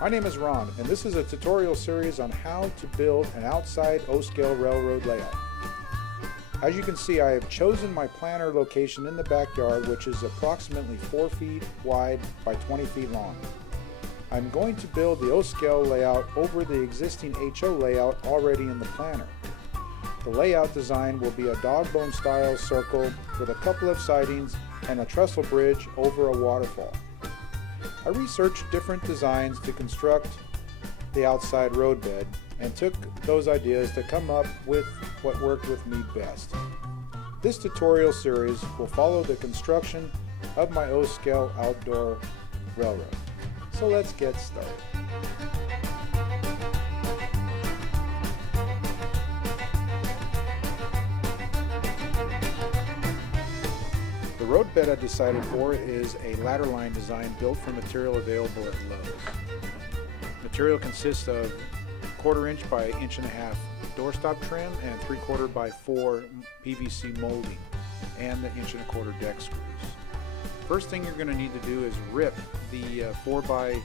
My name is Ron, and this is a tutorial series on how to build an outside O-scale railroad layout. As you can see, I have chosen my planner location in the backyard, which is approximately 4 feet wide by 20 feet long. I'm going to build the O-scale layout over the existing HO layout already in the planner. The layout design will be a dog bone style circle with a couple of sidings and a trestle bridge over a waterfall. I researched different designs to construct the outside roadbed and took those ideas to come up with what worked with me best. This tutorial series will follow the construction of my O-scale outdoor railroad. So let's get started. The roadbed I decided for is a ladder line design built from material available at Lowe's. Material consists of 1/4 inch by 1.5 inch doorstop trim and 3/4 by 4 PVC molding and the 1.25 inch deck screws. First thing you're going to need to do is rip the 4 by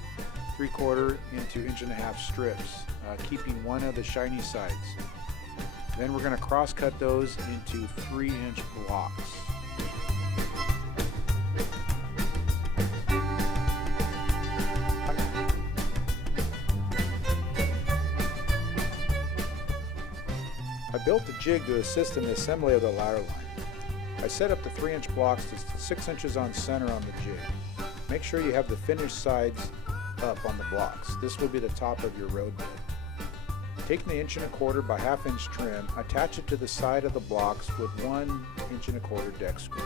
3/4 into 1.5 inch strips, keeping one of the shiny sides. Then we're going to cross cut those into 3-inch blocks. I built a jig to assist in the assembly of the ladder line. I set up the 3-inch blocks to 6 inches on center on the jig. Make sure you have the finished sides up on the blocks. This will be the top of your roadbed. Taking the 1.25 inch by 1/2 inch trim, attach it to the side of the blocks with 1.25 inch deck screw.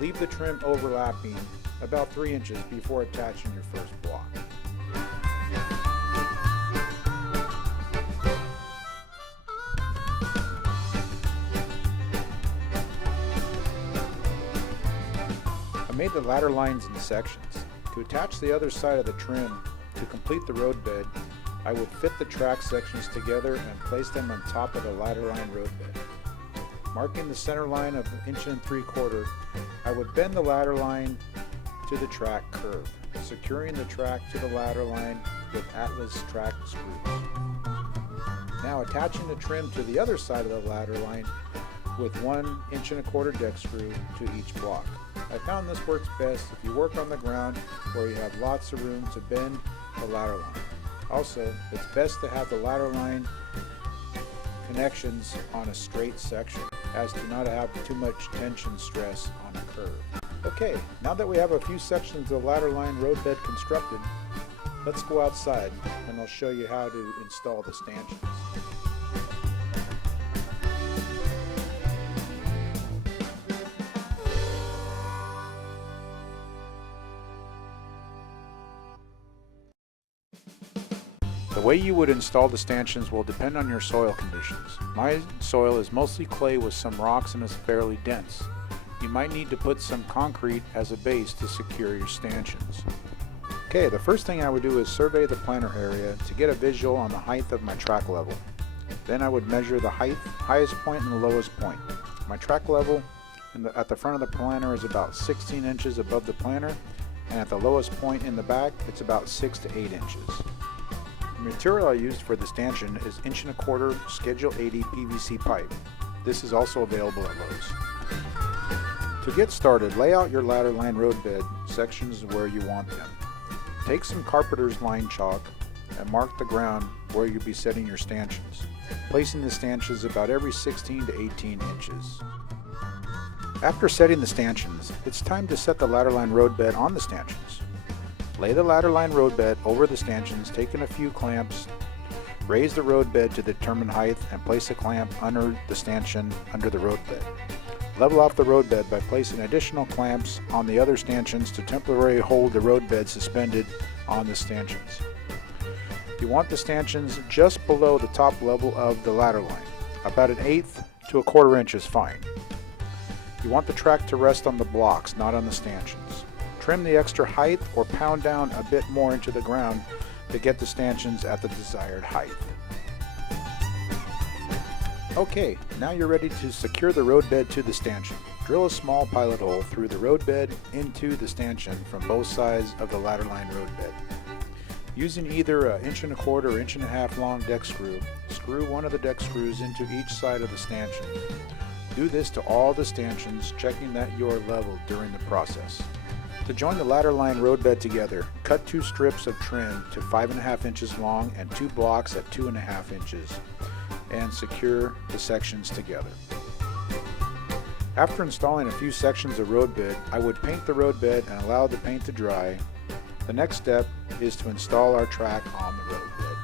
Leave the trim overlapping about 3 inches before attaching your first block. I made the ladder lines in sections. To attach the other side of the trim to complete the roadbed, I would fit the track sections together and place them on top of the ladder line roadbed. Marking the center line of 1.75 inch, I would bend the ladder line to the track curve, securing the track to the ladder line with Atlas track screws. Now attaching the trim to the other side of the ladder line with 1.25 inch deck screw to each block. I found this works best if you work on the ground where you have lots of room to bend the ladder line. Also, it's best to have the ladder line connections on a straight section, as to not have too much tension stress on a curve. Okay, now that we have a few sections of the ladder line roadbed constructed, let's go outside and I'll show you how to install the stanchions. The way you would install the stanchions will depend on your soil conditions. My soil is mostly clay with some rocks and is fairly dense. You might need to put some concrete as a base to secure your stanchions. Okay, the first thing I would do is survey the planter area to get a visual on the height of my track level. Then I would measure the highest point and the lowest point. My track level at the front of the planter is about 16 inches above the planter, and at the lowest point in the back it's about 6 to 8 inches. The material I used for the stanchion is 1.25 inch Schedule 80 PVC pipe. This is also available at Lowe's. To get started, lay out your ladder line roadbed sections where you want them. Take some carpenter's line chalk and mark the ground where you'll be setting your stanchions, placing the stanchions about every 16 to 18 inches. After setting the stanchions, it's time to set the ladder line roadbed on the stanchions. Lay the ladder line roadbed over the stanchions, taking a few clamps. Raise the roadbed to determine height and place a clamp under the stanchion under the roadbed. Level off the roadbed by placing additional clamps on the other stanchions to temporarily hold the roadbed suspended on the stanchions. You want the stanchions just below the top level of the ladder line. About 1/8 to 1/4 inch is fine. You want the track to rest on the blocks, not on the stanchions. Trim the extra height or pound down a bit more into the ground to get the stanchions at the desired height. Okay, now you're ready to secure the roadbed to the stanchion. Drill a small pilot hole through the roadbed into the stanchion from both sides of the ladder line roadbed. Using either an 1¼ or 1½ long deck screw, screw one of the deck screws into each side of the stanchion. Do this to all the stanchions, checking that you are level during the process. To join the ladder line roadbed together, cut 2 strips of trim to 5½ inches long and 2 blocks at 2½ inches, and secure the sections together. After installing a few sections of roadbed, I would paint the roadbed and allow the paint to dry. The next step is to install our track on the roadbed.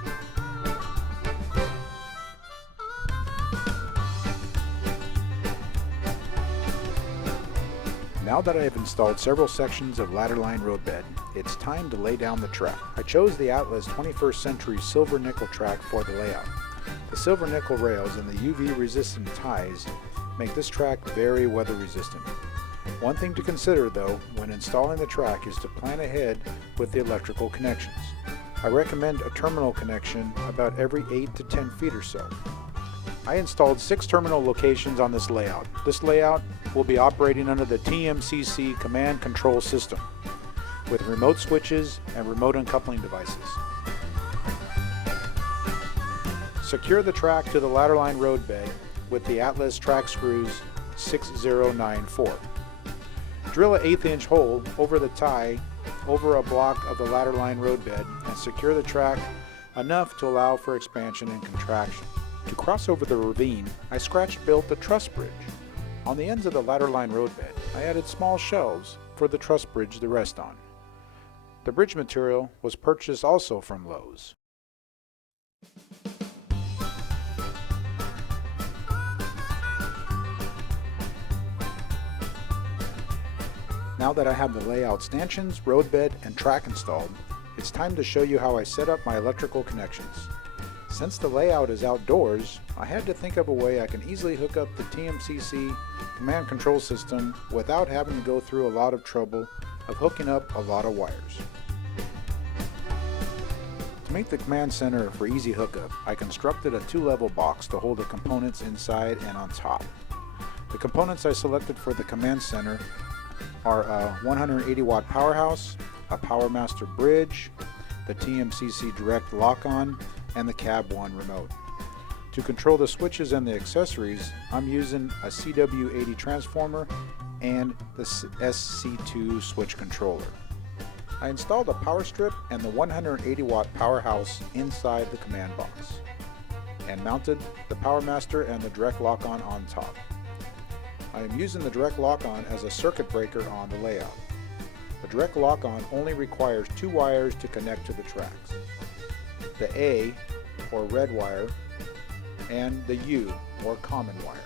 Now that I have installed several sections of ladder-line roadbed, it's time to lay down the track. I chose the Atlas 21st Century Silver Nickel track for the layout. The silver nickel rails and the UV-resistant ties make this track very weather-resistant. One thing to consider though when installing the track is to plan ahead with the electrical connections. I recommend a terminal connection about every 8 to 10 feet or so. I installed 6 terminal locations on this layout. This layout will be operating under the TMCC command control system with remote switches and remote uncoupling devices. Secure the track to the ladder-line roadbed with the Atlas track screws 6094. Drill an 1/8 inch hole over the tie over a block of the ladder-line roadbed and secure the track enough to allow for expansion and contraction. To cross over the ravine, I scratch-built the truss bridge. On the ends of the ladder-line roadbed, I added small shelves for the truss bridge to rest on. The bridge material was purchased also from Lowe's. Now that I have the layout stanchions, roadbed, and track installed, it's time to show you how I set up my electrical connections. Since the layout is outdoors, I had to think of a way I can easily hook up the TMCC command control system without having to go through a lot of trouble of hooking up a lot of wires. To make the command center for easy hookup, I constructed a 2-level box to hold the components inside and on top. The components I selected for the command center are a 180 watt powerhouse, a PowerMaster bridge, the TMCC direct lock-on, and the Cab 1 remote. To control the switches and the accessories, I'm using a CW80 transformer and the SC2 switch controller. I installed a power strip and the 180 watt powerhouse inside the command box and mounted the PowerMaster and the direct lock-on on top. I am using the direct lock-on as a circuit breaker on the layout. The direct lock-on only requires 2 wires to connect to the tracks. The A, or red wire, and the U, or common wire.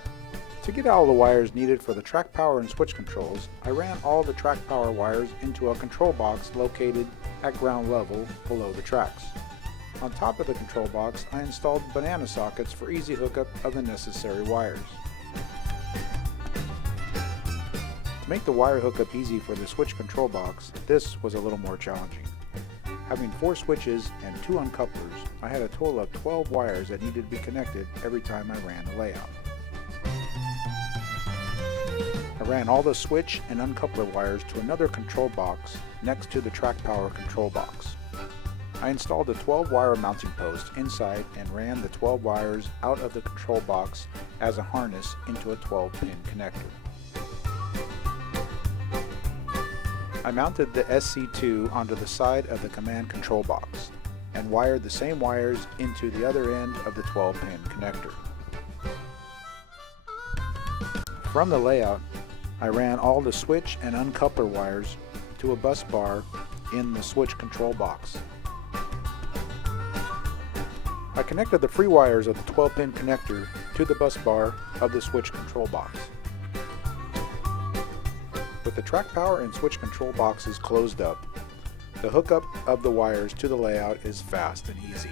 To get all the wires needed for the track power and switch controls, I ran all the track power wires into a control box located at ground level below the tracks. On top of the control box, I installed banana sockets for easy hookup of the necessary wires. To make the wire hookup easy for the switch control box, this was a little more challenging. Having 4 switches and 2 uncouplers, I had a total of 12 wires that needed to be connected every time I ran the layout. I ran all the switch and uncoupler wires to another control box next to the track power control box. I installed a 12-wire mounting post inside and ran the 12 wires out of the control box as a harness into a 12-pin connector. I mounted the SC2 onto the side of the command control box and wired the same wires into the other end of the 12-pin connector. From the layout, I ran all the switch and uncoupler wires to a bus bar in the switch control box. I connected the free wires of the 12-pin connector to the bus bar of the switch control box. With the track power and switch control boxes closed up, the hookup of the wires to the layout is fast and easy.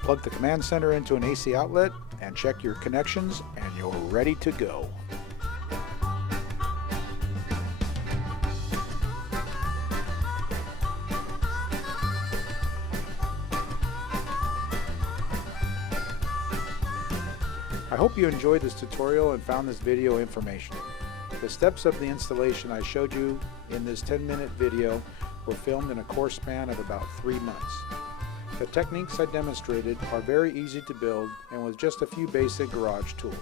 Plug the command center into an AC outlet and check your connections and you're ready to go. I hope you enjoyed this tutorial and found this video informational. The steps of the installation I showed you in this 10-minute video were filmed in a course span of about 3 months. The techniques I demonstrated are very easy to build and with just a few basic garage tools.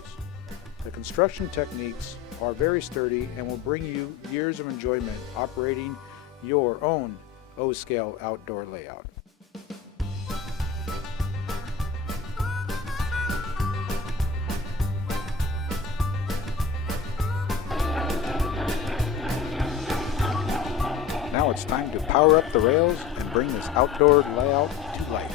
The construction techniques are very sturdy and will bring you years of enjoyment operating your own O-scale outdoor layout. Now it's time to power up the rails and bring this outdoor layout to life.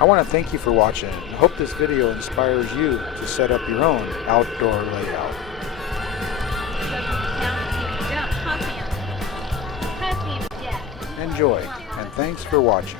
I want to thank you for watching and hope this video inspires you to set up your own outdoor layout. Enjoy, and thanks for watching.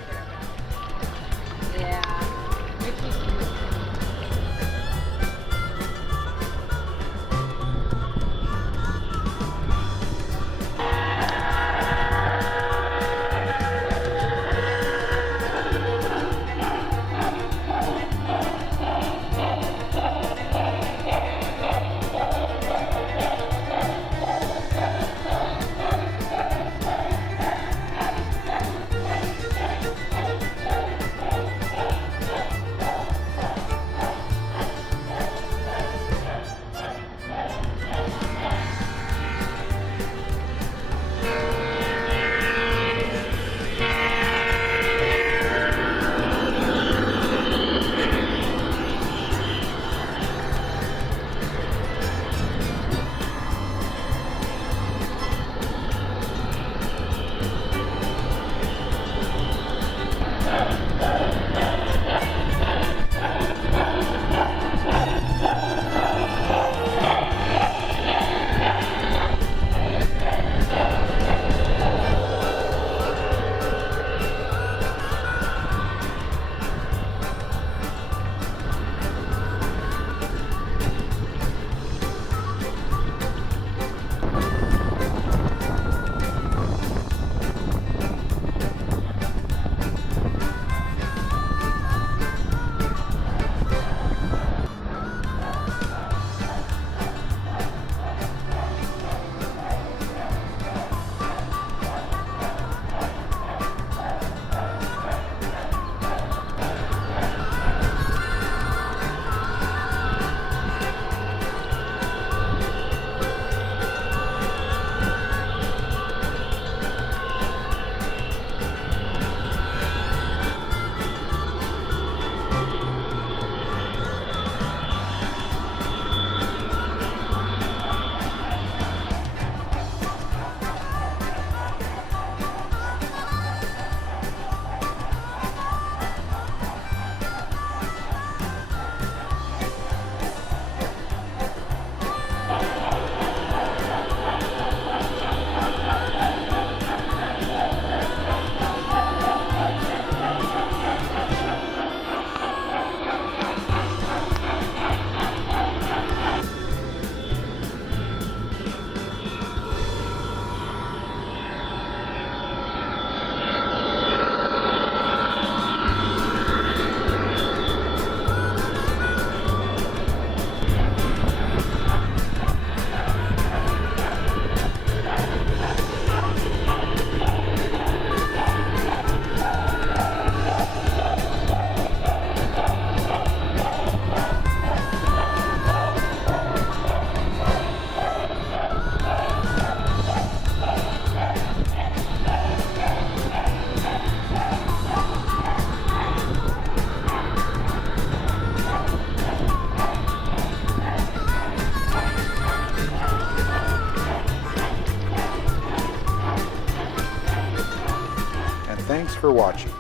Thanks for watching.